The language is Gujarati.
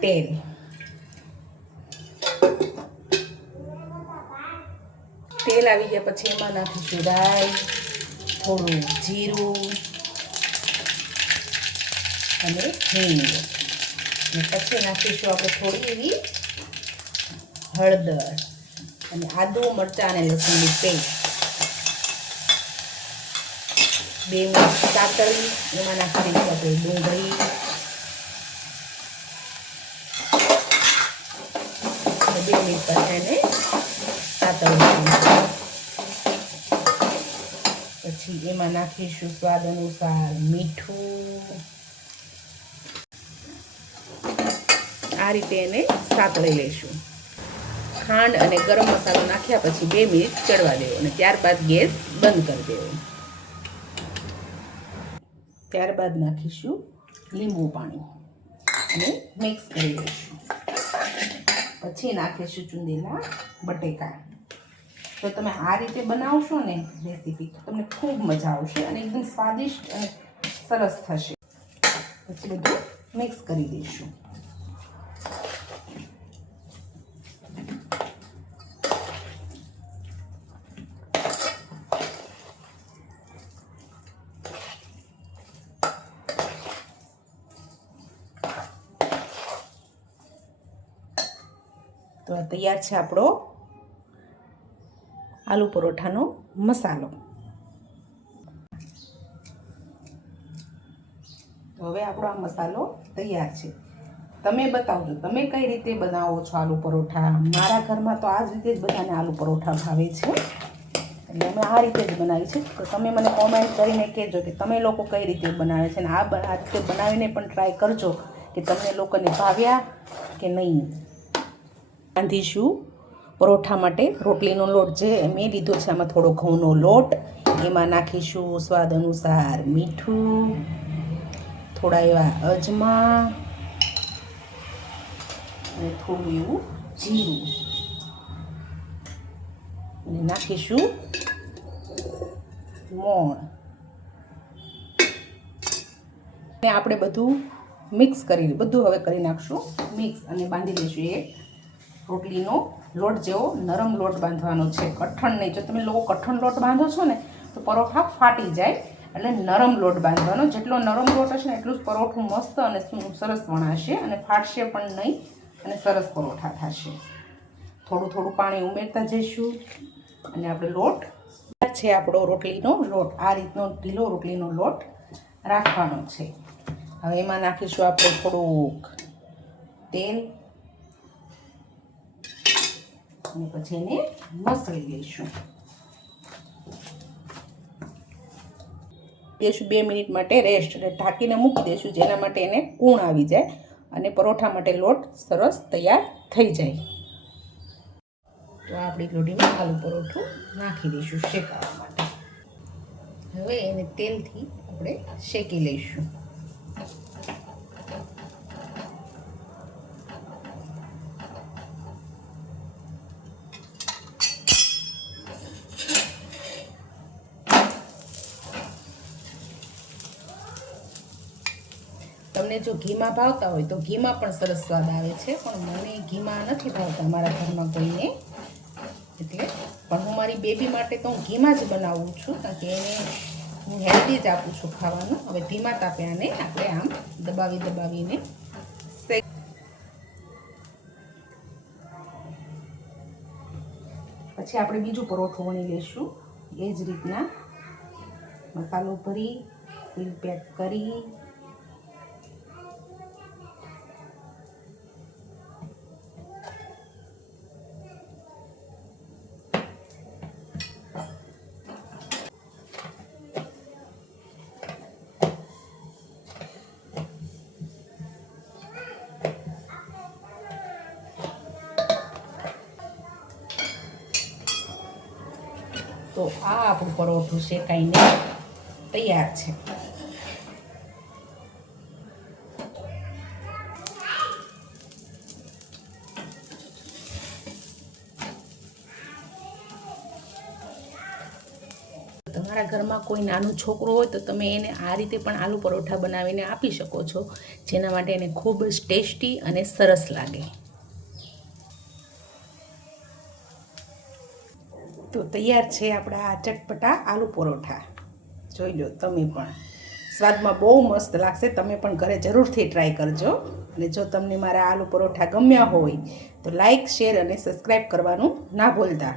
તેલ, તેલ આવી ગયા પછી એમાં નાખીશું રાઈ, થોડું જીરું અને હિંગ, અને પછી નાખીશું આપણે થોડી એવી હળદર અને આદુ મરચાં અને લસણની પેસ્ટ. 2 મિનિટ સાતળી એમાં નાખી દઈશું આપણે ડુંગળી, 2 મિનિટ પછી એને સાતળીશું. પછી એમાં નાખીશું સ્વાદ અનુસાર મીઠું. આ રીતે એને સાતળી લઈશું. ખાંડ અને ગરમ મસાલો નાખ્યા પછી 2 મિનિટ ચડવા દેવો અને ત્યારબાદ ગેસ બંધ કરી દેવો. ત્યારબાદ નાખીશું લીંબુ પાણી અને મિક્સ કરી લઈશું. પછી નાખીશું ચૂંદેલા બટેકા. તો તમે આ રીતે બનાવશો ને રેસીપી તો તમને ખૂબ મજા આવશે અને એકદમ સ્વાદિષ્ટ અને સરસ થશે. પછી બધું મિક્સ કરી દઈશું. તો આ તૈયાર છે આપણો આલુ પરોઠાનો મસાલો. તો હવે આપણો આ મસાલો તૈયાર છે. તમે બતાવજો તમે કઈ રીતે બનાવો છો આલુ પરોઠા. મારા ઘરમાં તો આ જ રીતે જ બધાને આલુ પરોઠા ભાવે છે, એટલે અમે આ રીતે જ બનાવી છે. તો તમે મને કોમેન્ટ કરીને કહેજો કે તમે લોકો કઈ રીતે બનાવે છે, અને આ રીતે બનાવીને પણ ટ્રાય કરજો કે તમને લોકોને ભાવ્યા કે નહીં. બાંધીશું પરોઠા માટે રોટલીનો લોટ જે મેં લીધો છે, આમાં થોડો ઘઉંનો લોટ, એમાં નાખીશું સ્વાદ અનુસાર મીઠું, થોડા એવા અજમા અને થોડું એવું જીરું, અને નાખીશું મોણ. ને આપણે બધું મિક્સ કરી બધું હવે કરી નાખશું મિક્સ અને બાંધી લઈશું. એક રોટલીનો લોટ જેવો નરમ લોટ બાંધવાનો છે, કઠણ નહીં. જો તમે લોકો કઠણ લોટ બાંધો છો ને તો પરોઠા ફાટી જાય, એટલે નરમ લોટ બાંધવાનો. જેટલો નરમ લોટ હશે ને એટલું જ પરોઠું મસ્ત અને સરસ વણાશે અને ફાટશે પણ નહીં અને સરસ પરોઠા થશે. થોડું થોડું પાણી ઉમેરતા જઈશું અને આપણે લોટ છે આપણો રોટલીનો લોટ આ રીતનો ઢીલો રોટલીનો લોટ રાખવાનો છે. હવે એમાં નાખીશું આપણે થોડુંક તેલ અને પછી એને મસળી લઈશું. 2 મિનિટ માટે રેસ્ટ એટલે ઢાંકીને મૂકી દઈશું, જેના માટે એને કૂણ આવી જાય અને પરોઠા માટે લોટ સરસ તૈયાર થઈ જાય. તો આપણી લોઢીમાં આલુ પરોઠું નાખી દઈશું શેકાવા માટે. હવે એને તેલથી આપણે શેકી લઈશું. તમને જો ઘીમાં ભાવતા હોય તો ઘીમાં પણ સરસ સ્વાદ આવે છે, પણ મને ઘીમાં નથી ભાવતા મારા ઘરમાં કોઈને, એટલે પણ હું મારી બેબી માટે તો હું ઘીમાં જ બનાવું છું, કારણ કે એને હું હેલ્ધી જ આપું છું ખાવાનું. હવે ધીમા તાપે આને આપણે આમ દબાવીને પછી આપણે બીજું પરોઠું વણી લઈશું. એ જ રીતના મસાલો ભરી સીલ પેક કરી તો આ આપણું પરોઠું શેકાઈને તૈયાર છે. તમારા ઘરમાં કોઈ નાનું છોકરું હોય તો તમે એને આ રીતે પણ આલુ પરોઠા બનાવીને આપી શકો છો, જેના માટે એને ખૂબ જ ટેસ્ટી અને સરસ લાગે. તો તૈયાર છે આપણા આ ચટપટા આલુ પરોઠા. જોઈ લો તમે પણ, સ્વાદમાં બહુ મસ્ત લાગશે. તમે પણ ઘરે જરૂરથી ટ્રાય કરજો. અને જો તમને મારા આલુ પરોઠા ગમ્યા હોય તો લાઈક, શેર અને સબસ્ક્રાઈબ કરવાનું ના ભૂલતા.